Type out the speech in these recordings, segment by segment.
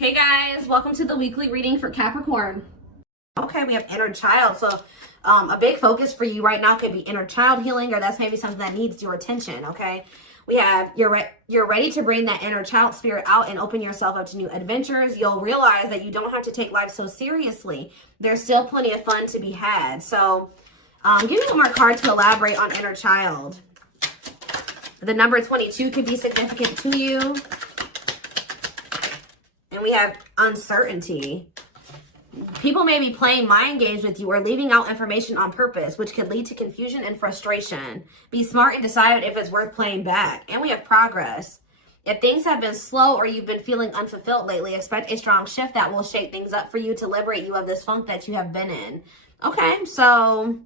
Hey guys, welcome to the weekly reading for Capricorn. Okay, we have inner child. So a big focus for you right now could be inner child healing, or that's maybe something that needs your attention, okay? We have you're ready to bring that inner child spirit out and open yourself up to new adventures. You'll realize that you don't have to take life so seriously. There's still plenty of fun to be had. So give me one more card to elaborate on inner child. The number 22 could be significant to you. And we have uncertainty. People may be playing mind games with you or leaving out information on purpose, which could lead to confusion and frustration. Be smart and decide if it's worth playing back. And we have progress. If things have been slow or you've been feeling unfulfilled lately, expect a strong shift that will shake things up for you to liberate you of this funk that you have been in. Okay, so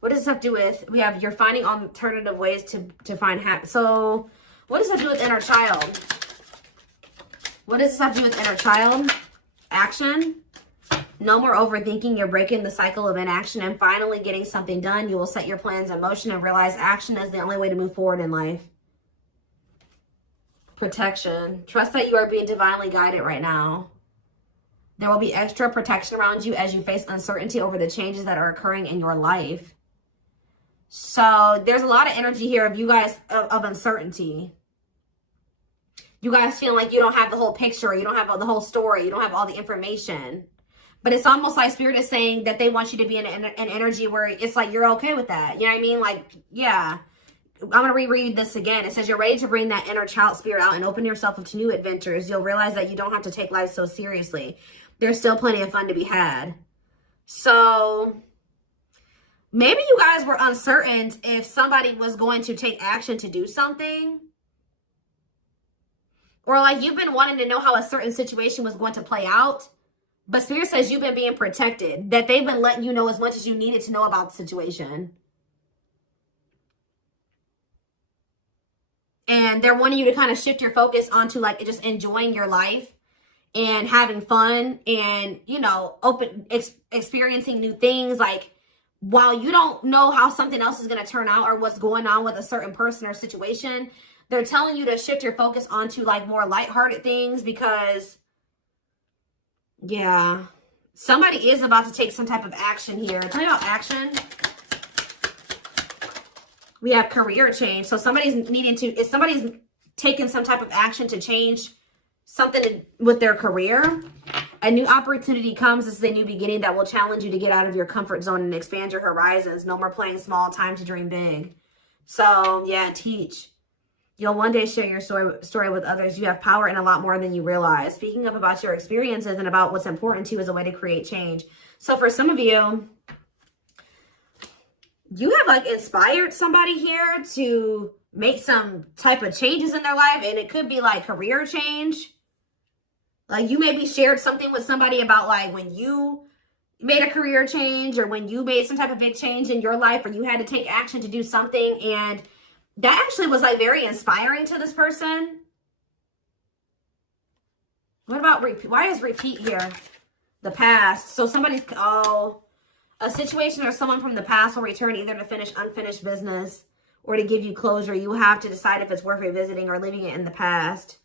what does this have to do with? We have you're finding alternative ways to find happiness. So what does that do with inner child? What does this have to do with inner child? Action. No more overthinking. You're breaking the cycle of inaction and finally getting something done. You will set your plans in motion and realize action is the only way to move forward in life. Protection. Trust that you are being divinely guided right now. There will be extra protection around you as you face uncertainty over the changes that are occurring in your life. So there's a lot of energy here of you guys of uncertainty. You guys feel like you don't have the whole picture. You don't have the whole story. You don't have all the information. But it's almost like Spirit is saying that they want you to be in an energy where it's like you're okay with that. You know what I mean? Like, yeah. I'm going to reread this again. It says you're ready to bring that inner child spirit out and open yourself up to new adventures. You'll realize that you don't have to take life so seriously. There's still plenty of fun to be had. So maybe you guys were uncertain if somebody was going to take action to do something. Or like you've been wanting to know how a certain situation was going to play out. But Spirit says you've been being protected. That they've been letting you know as much as you needed to know about the situation. And they're wanting you to kind of shift your focus onto like just enjoying your life. And having fun. And, you know, experiencing new things. Like while you don't know how something else is going to turn out. Or what's going on with a certain person or situation. They're telling you to shift your focus onto like more lighthearted things because, yeah, somebody is about to take some type of action here. Tell me about action. We have career change. So somebody's if somebody's taking some type of action to change something with their career, a new opportunity comes. This is a new beginning that will challenge you to get out of your comfort zone and expand your horizons. No more playing small, time to dream big. So yeah, teach. You'll one day share your story with others. You have power in a lot more than you realize. Speaking up about your experiences and about what's important to you is a way to create change. So for some of you, you have like inspired somebody here to make some type of changes in their life. And it could be like career change. Like you maybe shared something with somebody about like when you made a career change or when you made some type of big change in your life or you had to take action to do something, and that actually was like very inspiring to this person. What about repeat? Why is repeat here? The past. So somebody's, a situation or someone from the past will return either to finish unfinished business or to give you closure. You have to decide if it's worth revisiting or leaving it in the past.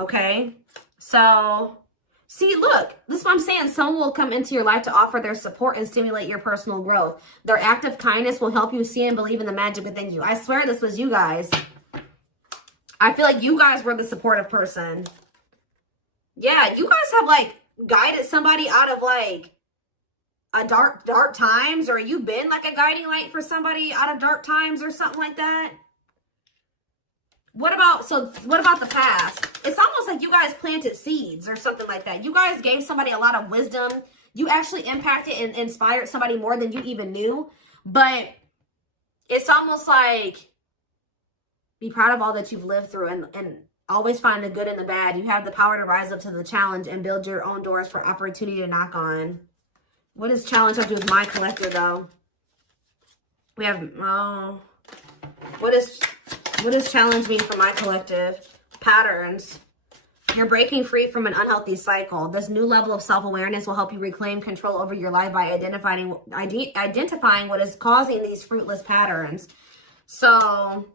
Okay. So see, look, this is what I'm saying. Someone will come into your life to offer their support and stimulate your personal growth. Their act of kindness will help you see and believe in the magic within you. I swear this was you guys. I feel like you guys were the supportive person. Yeah, you guys have like guided somebody out of like a dark times, or you've been like a guiding light for somebody out of dark times or something like that. What about the past? It's almost like you guys planted seeds or something like that. You guys gave somebody a lot of wisdom. You actually impacted and inspired somebody more than you even knew. But it's almost like be proud of all that you've lived through and always find the good and the bad. You have the power to rise up to the challenge and build your own doors for opportunity to knock on. What does challenge have to do with my collective though? We have, what does challenge mean for my collective? Patterns. You're breaking free from an unhealthy cycle. This new level of self-awareness will help you reclaim control over your life by identifying what is causing these fruitless patterns. So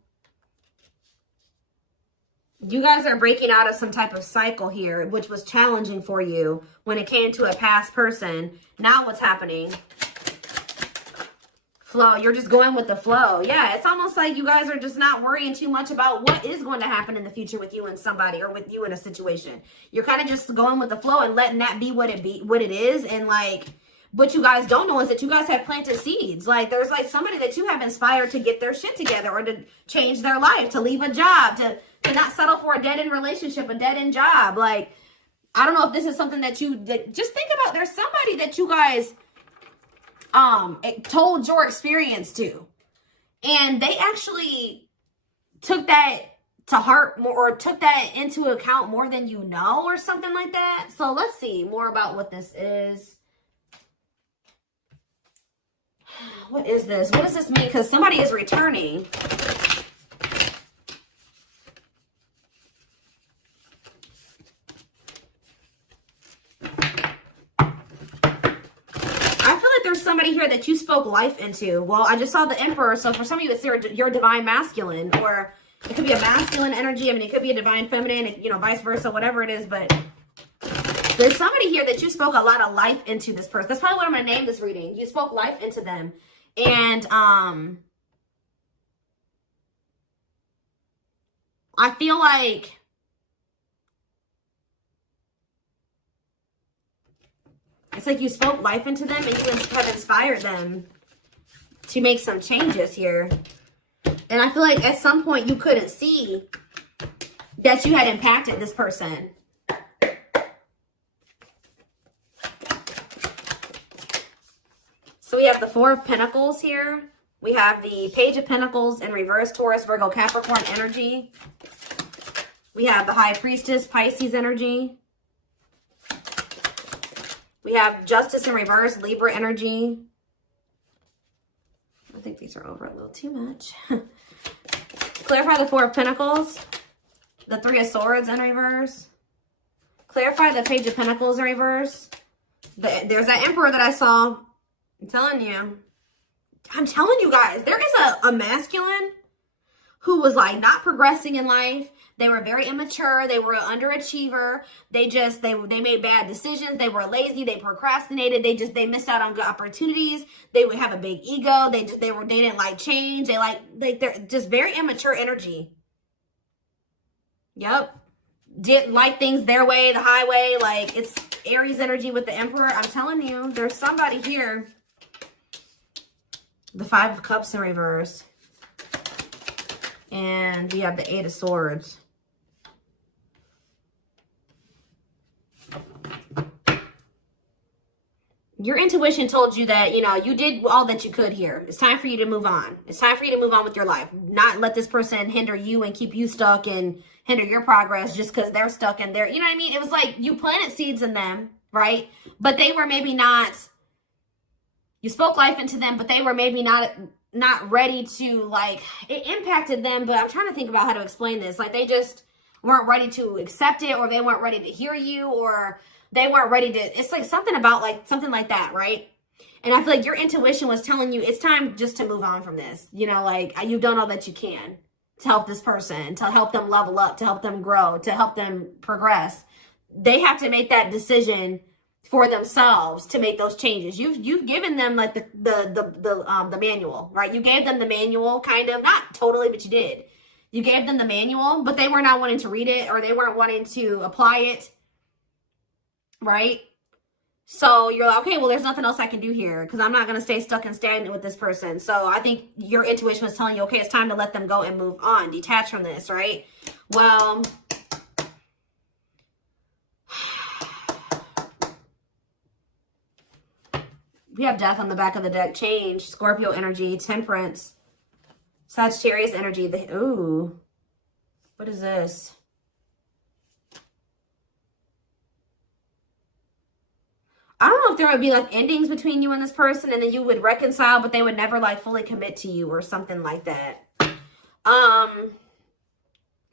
You guys are breaking out of some type of cycle here, which was challenging for you when it came to a past person. Now what's happening? Flow. You're just going with the flow. Yeah, it's almost like you guys are just not worrying too much about what is going to happen in the future with you and somebody, or with you in a situation. You're kind of just going with the flow and letting that be what it is. And like, what you guys don't know is that you guys have planted seeds. Like, there's like somebody that you have inspired to get their shit together, or to change their life, to leave a job, to not settle for a dead-end relationship, a dead-end job. Like, I don't know if this is something that just think about. There's somebody that you guys told your experience to, and they actually took that to heart more, or took that into account more than you know, or something like that. So let's see more about what this is. What is this? What does this mean? Because somebody is returning. There's somebody here that you spoke life into. Well, I just saw the Emperor, so for some of you, it's your divine masculine, or it could be a masculine energy. I mean, it could be a divine feminine, you know, vice versa, whatever it is. But there's somebody here that you spoke a lot of life into this person. That's probably what I'm going to name this reading. You spoke life into them. And I feel like it's like you spoke life into them, and you have inspired them to make some changes here. And I feel like at some point you couldn't see that you had impacted this person. So we have the Four of Pentacles here. We have the Page of Pentacles in reverse, Taurus, Virgo, Capricorn energy. We have the High Priestess, Pisces energy. We have Justice in reverse, Libra energy. I think these are over a little too much. Clarify the Four of Pentacles. The Three of Swords in reverse. Clarify the Page of Pentacles in reverse. There's that Emperor that I saw. I'm telling you guys, there is a masculine who was like not progressing in life. They were very immature. They were an underachiever. They made bad decisions. They were lazy. They procrastinated. They missed out on good opportunities. They would have a big ego. They didn't like change. They're just very immature energy. Yep. Didn't like things their way, the highway. Like, it's Aries energy with the Emperor. I'm telling you, there's somebody here. The Five of Cups in reverse. And we have the Eight of Swords. Your intuition told you that, you know, you did all that you could here. It's time for you to move on. It's time for you to move on with your life. Not let this person hinder you and keep you stuck and hinder your progress just because they're stuck in there. You know what I mean? It was like you planted seeds in them, right? But they were maybe not, you spoke life into them, but they were maybe not ready to, like, it impacted them. But I'm trying to think about how to explain this. Like, they just weren't ready to accept it, or they weren't ready to hear you, or they weren't ready to, it's like something about like, something like that, right? And I feel like your intuition was telling you it's time just to move on from this. You know, like, you've done all that you can to help this person, to help them level up, to help them grow, to help them progress. They have to make that decision for themselves to make those changes. You've given them like the manual, right? You gave them the manual, kind of, not totally, but you did. You gave them the manual, but they were not wanting to read it, or they weren't wanting to apply it. Right? So you're like, okay, well, there's nothing else I can do here because I'm not going to stay stuck and stagnant with this person. So I think your intuition was telling you, okay, it's time to let them go and move on, detach from this, right? Well, we have Death on the back of the deck, Change, Scorpio energy, Temperance, Sagittarius energy. Ooh, what is this? I don't know if there would be like endings between you and this person, and then you would reconcile, but they would never like fully commit to you or something like that.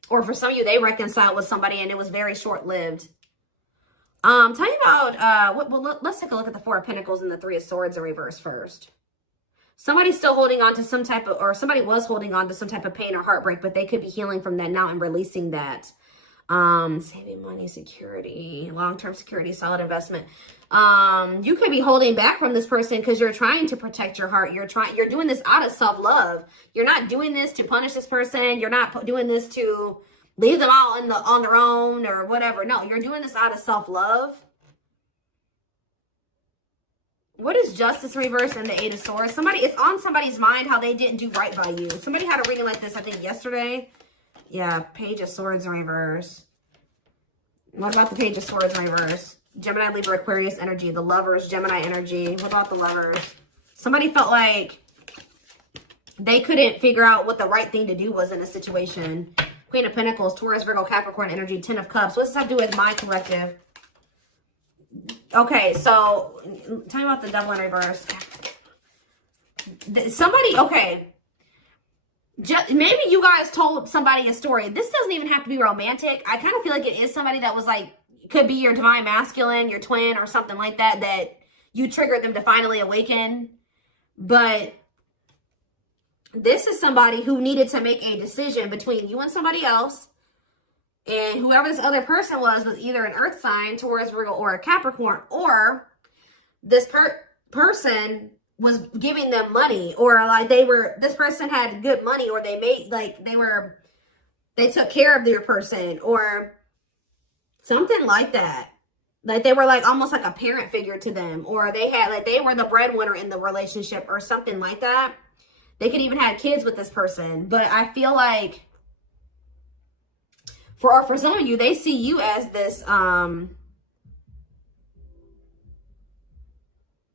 Or for some of you, they reconciled with somebody and it was very short-lived. Tell me about, well, let's take a look at the Four of Pentacles and the Three of Swords in reverse first. Somebody's still holding on to some type of, or somebody was holding on to some type of pain or heartbreak, but they could be healing from that now and releasing that. Saving money, security, long-term security, solid investment. You could be holding back from this person because you're trying to protect your heart. You're doing this out of self-love. You're not doing this to punish this person. You're not doing this to leave them all on their own or whatever. No, you're doing this out of self-love. What is justice reverse and the 8 of swords? It's on somebody's mind how they didn't do right by you. Somebody had a reading like this, I think, yesterday. Yeah, page of swords in reverse. What about the page of swords in reverse? Gemini, Libra, Aquarius energy. The lovers, Gemini energy. What about the lovers? Somebody felt like they couldn't figure out what the right thing to do was in a situation. Queen of Pentacles, Taurus, Virgo, Capricorn energy, 10 of Cups. What does that have to do with my collective? Okay, so tell me about the devil in reverse. Somebody, okay. Maybe you guys told somebody a story. This doesn't even have to be romantic. I kind of feel like it is somebody that was like, could be your divine masculine, your twin or something like that, that you triggered them to finally awaken. But this is somebody who needed to make a decision between you and somebody else. And whoever this other person was either an earth sign, Taurus, Virgo, or a Capricorn, or this person was giving them money, or like this person had good money, or they made, like they took care of their person, or something like that. Like they were like almost like a parent figure to them, or they were the breadwinner in the relationship or something like that. They could even have kids with this person. But I feel like for some of you, they see you as this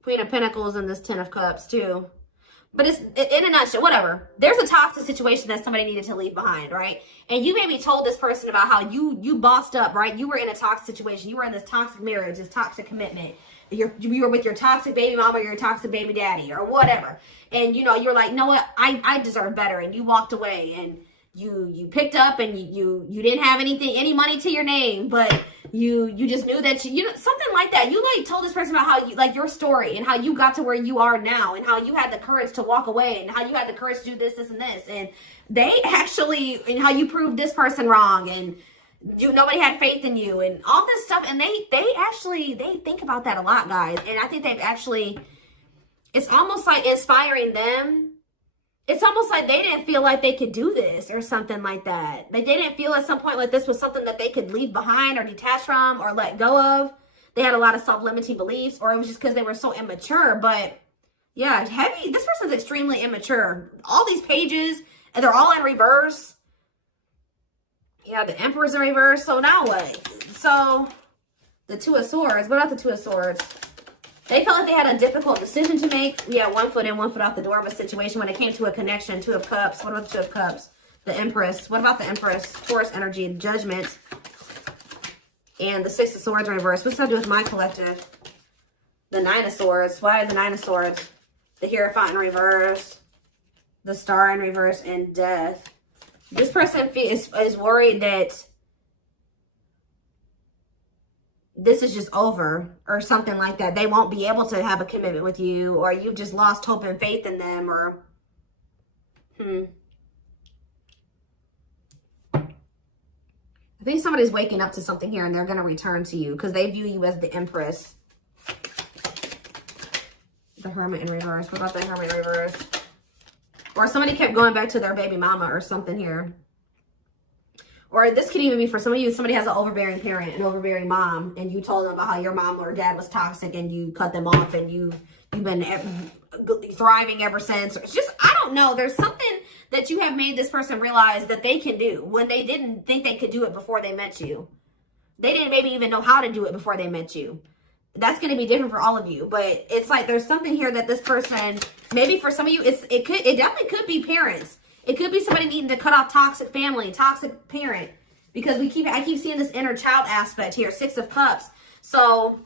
Queen of Pentacles and this 10 of Cups too. But it's in a nutshell, whatever. There's a toxic situation that somebody needed to leave behind, right? And you maybe told this person about how you bossed up, right? You were in a toxic situation. You were in this toxic marriage, this toxic commitment. You were with your toxic baby mama or your toxic baby daddy or whatever. And, you know, you're like, no, what? I deserve better. And you walked away and you picked up and you didn't have any money to your name, but you just knew that you know, something like that. You like told this person about how you, like, your story and how you got to where you are now and how you had the courage to walk away and how you had the courage to do this and this. And they actually, and how you proved this person wrong and nobody had faith in you and all this stuff. And they think about that a lot, guys. And I think they've actually, it's almost like inspiring them. It's almost like they didn't feel like they could do this or something like that. Like they didn't feel at some point like this was something that they could leave behind or detach from or let go of. They had a lot of self-limiting beliefs, or it was just because they were so immature. But yeah, heavy. This person's extremely immature. All these pages, and they're all in reverse. Yeah, the Emperor's in reverse. So now what? So the Two of Swords. What about the Two of Swords? They felt like they had a difficult decision to make. Yeah, 1 foot in, 1 foot out the door of a situation when it came to a connection. 2 of Cups. What about the 2 of Cups? The Empress. What about the Empress? Taurus energy, Judgment. And the 6 of Swords in reverse. What's that do with my collective? The 9 of Swords. Why the 9 of Swords? The Hierophant in reverse. The Star in reverse. And Death. This person is worried that this is just over or something like that. They won't be able to have a commitment with you, or you've just lost hope and faith in them, or I think somebody's waking up to something here and they're going to return to you because they view you as the Empress. The Hermit in reverse. What about the Hermit in reverse? Or somebody kept going back to their baby mama or something here. Or this could even be for some of you, somebody has an overbearing parent, an overbearing mom, and you told them about how your mom or dad was toxic and you cut them off and you've been thriving ever since. It's just, I don't know. There's something that you have made this person realize that they can do when they didn't think they could do it before they met you. They didn't maybe even know how to do it before they met you. That's going to be different for all of you. But it's like there's something here that this person, maybe for some of you, it definitely could be parents. It could be somebody needing to cut off toxic family, toxic parent, because I keep seeing this inner child aspect here, 6 of Cups. So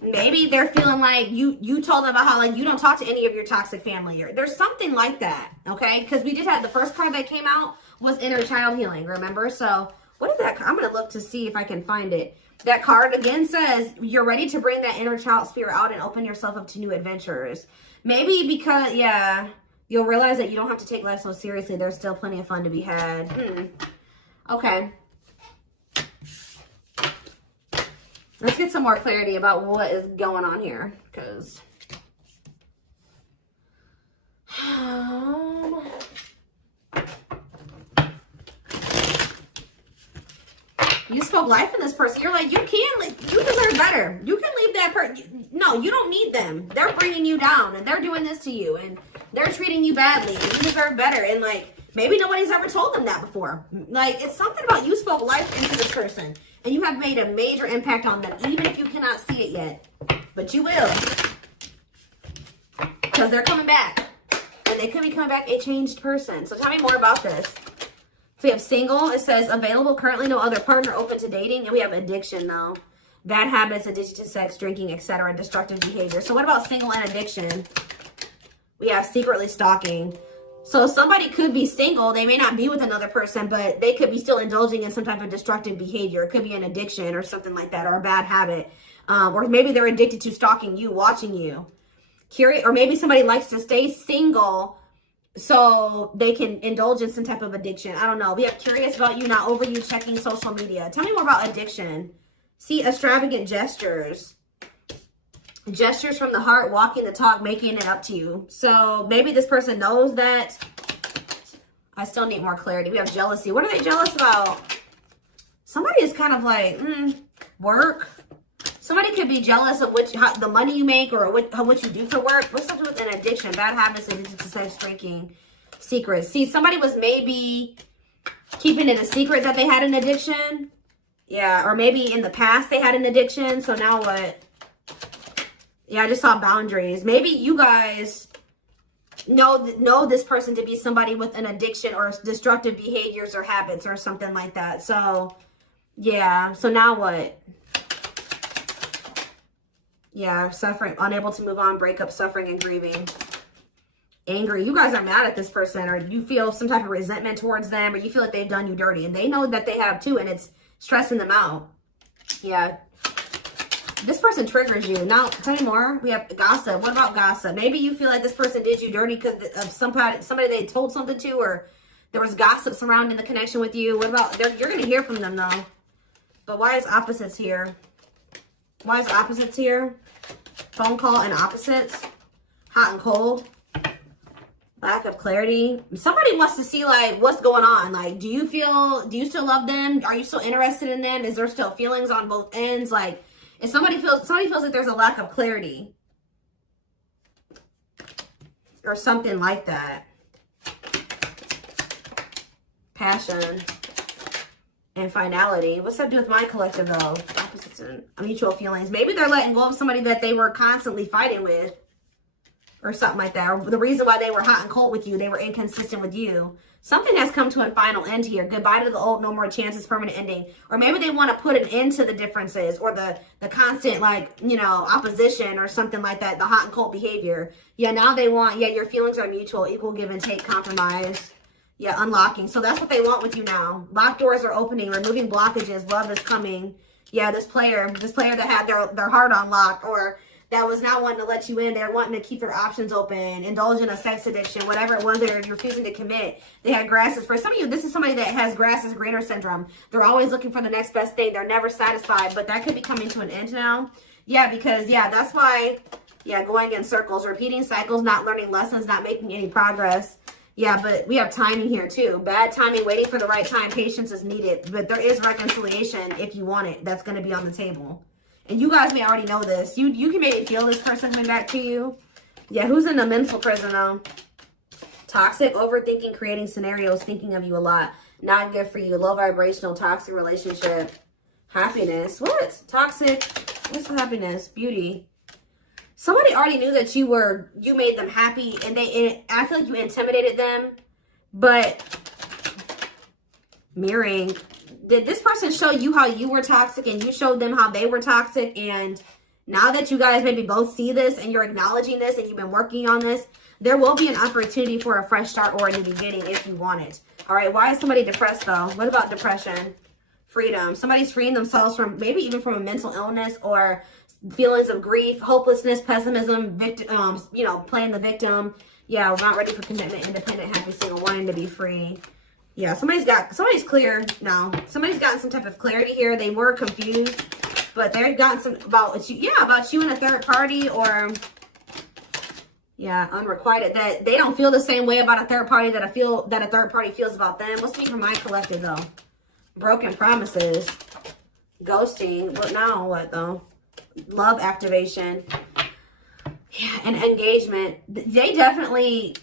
maybe they're feeling like you told them about how like you don't talk to any of your toxic family, or there's something like that, okay? Because we did have the first card that came out was inner child healing, remember? So What is that? I'm going to look to see if I can find it. That card again says you're ready to bring that inner child spirit out and open yourself up to new adventures. Maybe because, yeah, you'll realize that you don't have to take life so seriously. There's still plenty of fun to be had. Okay. Let's get some more clarity about what is going on here. Because... you spoke life in this person. You're like, you deserve better. You can leave that person. No, you don't need them. They're bringing you down and they're doing this to you and they're treating you badly. And you deserve better. And like, maybe nobody's ever told them that before. Like, it's something about you spoke life into this person and you have made a major impact on them, even if you cannot see it yet. But you will. Because they're coming back. And they could be coming back a changed person. So tell me more about this. So we have single. It says available, currently no other partner, open to dating. And we have addiction though. Bad habits, addiction to sex, drinking, etc. Destructive behavior. So what about single and addiction? We have secretly stalking. So somebody could be single. They may not be with another person, but they could be still indulging in some type of destructive behavior. It could be an addiction or something like that, or a bad habit. Or maybe they're addicted to stalking you, watching you. Curious, or maybe somebody likes to stay single so they can indulge in some type of addiction. I don't know. We have curious about you, not over you, checking social media. Tell me more about addiction. See, extravagant gestures. Gestures from the heart, walking the talk, making it up to you. So maybe this person knows that. I still need more clarity. We have jealousy. What are they jealous about? Somebody is kind of like, work. Somebody could be jealous of the money you make or what you do for work. What's up with an addiction? Bad habits, addicted to sex, drinking, secrets. See, somebody was maybe keeping it a secret that they had an addiction. Yeah, or maybe in the past they had an addiction. So now what? Yeah, I just saw boundaries. Maybe you guys know this person to be somebody with an addiction or destructive behaviors or habits or something like that. So, yeah. So now what? Yeah, suffering, unable to move on, breakup, suffering, and grieving. Angry. You guys are mad at this person, or you feel some type of resentment towards them, or you feel like they've done you dirty. And they know that they have too, and it's stressing them out. Yeah. This person triggers you. Now, tell me more. We have gossip. What about gossip? Maybe you feel like this person did you dirty because of somebody they told something to, or there was gossip surrounding the connection with you. What about, you're going to hear from them though. But why is opposites here? Why is opposites here? Phone call and opposites. Hot and cold. Lack of clarity. Somebody wants to see like what's going on. Like, do you still love them? Are you still interested in them? Is there still feelings on both ends? Like, if somebody feels like there's a lack of clarity or something like that. Passion and finality. What's that do with my collective though? Opposites and mutual feelings. Maybe they're letting go of somebody that they were constantly fighting with or something like that. Or the reason why they were hot and cold with you, they were inconsistent with you. Something has come to a final end here. Goodbye to the old, no more chances, permanent ending. Or maybe they want to put an end to the differences or the constant, like, you know, opposition or something like that. The hot and cold behavior. Yeah, now they want, yeah, your feelings are mutual, equal give and take, compromise. Yeah, unlocking. So that's what they want with you now. Locked doors are opening, removing blockages. Love is coming. Yeah, this player that had their heart on lock, or that was not wanting to let you in. They're wanting to keep their options open, indulge in a sex addiction, whatever it was they're refusing to commit. They had grasses. For some of you, this is somebody that has grass is greener syndrome. They're always looking for the next best thing. They're never satisfied, but that could be coming to an end now. Yeah, because, yeah, that's why, yeah, going in circles, repeating cycles, not learning lessons, not making any progress. Yeah, but we have timing here too. Bad timing, waiting for the right time. Patience is needed. But there is reconciliation if you want it. That's going to be on the table. And you guys may already know this. You can maybe feel this person coming back to you. Yeah, who's in a mental prison though? Toxic, overthinking, creating scenarios, thinking of you a lot. Not good for you. Low vibrational, toxic relationship. Happiness. What? Toxic. What's the happiness? Beauty. Somebody already knew that you made them happy, and I feel like you intimidated them. But mirroring, did this person show you how you were toxic and you showed them how they were toxic? And now that you guys maybe both see this and you're acknowledging this and you've been working on this, there will be an opportunity for a fresh start or a new beginning if you want it. All right, why is somebody depressed though? What about depression? freedom. Somebody's freeing themselves from maybe even from a mental illness or feelings of grief, hopelessness, pessimism, victim, you know, playing the victim. Yeah, we're not ready for commitment, independent, happy, single, wanting to be free. Yeah, somebody's clear now. Somebody's gotten some type of clarity here. They were confused, but they've gotten some about you, yeah, about you and a third party, or yeah, unrequited. That they don't feel the same way about a third party that a third party feels about them. What's me for my collective though? Broken promises, ghosting. What now? What though? Love activation. Yeah, and engagement. They definitely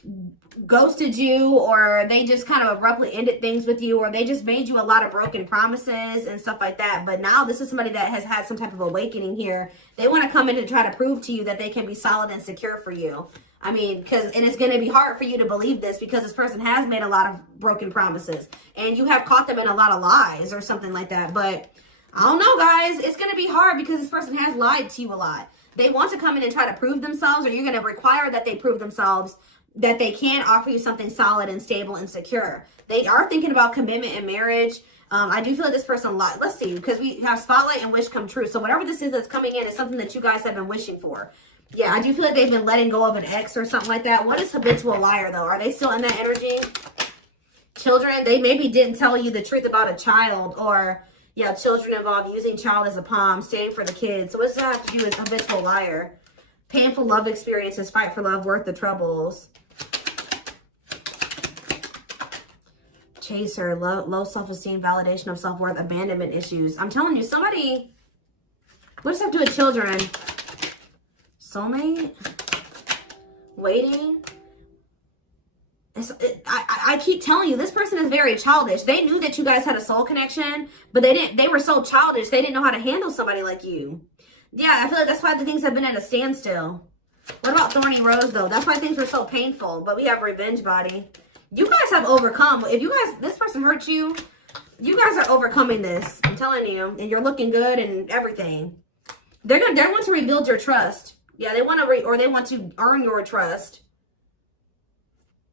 ghosted you, or they just kind of abruptly ended things with you, or they just made you a lot of broken promises and stuff like that. But now this is somebody that has had some type of awakening here. They want to come in and try to prove to you that they can be solid and secure for you. I mean, and it's going to be hard for you to believe this because this person has made a lot of broken promises and you have caught them in a lot of lies or something like that. But I don't know, guys. It's going to be hard because this person has lied to you a lot. They want to come in and try to prove themselves, or you're going to require that they prove themselves that they can offer you something solid and stable and secure. They are thinking about commitment and marriage. I do feel like this person lied. Let's see, because we have spotlight and wish come true. So whatever this is that's coming in is something that you guys have been wishing for. Yeah, I do feel like they've been letting go of an ex or something like that. What is habitual liar, though? Are they still in that energy? Children, they maybe didn't tell you the truth about a child, or yeah, children involved, using child as a palm, staying for the kids. So what does that have to do with habitual liar? Painful love experiences, fight for love, worth the troubles. Chaser, low self-esteem, validation of self-worth, abandonment issues. I'm telling you, somebody, what does that have to do with children? Soulmate? Waiting? I keep telling you, this person is very childish. They knew that you guys had a soul connection, but they were so childish, they didn't know how to handle somebody like you. Yeah, I feel like that's why the things have been at a standstill. What about Thorny Rose, though? That's why things were so painful, but we have Revenge Body. You guys have overcome. If you guys, this person hurt you, you guys are overcoming this. I'm telling you, and you're looking good and everything. They want to rebuild your trust. Yeah, they want to they want to earn your trust.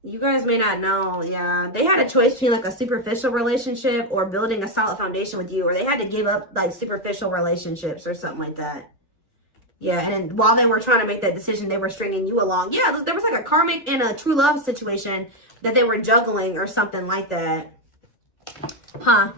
You guys may not know. Yeah, they had a choice between like a superficial relationship or building a solid foundation with you, or they had to give up like superficial relationships or something like that. Yeah, and then while they were trying to make that decision, they were stringing you along. Yeah, there was like a karmic and a true love situation that they were juggling or something like that. Huh.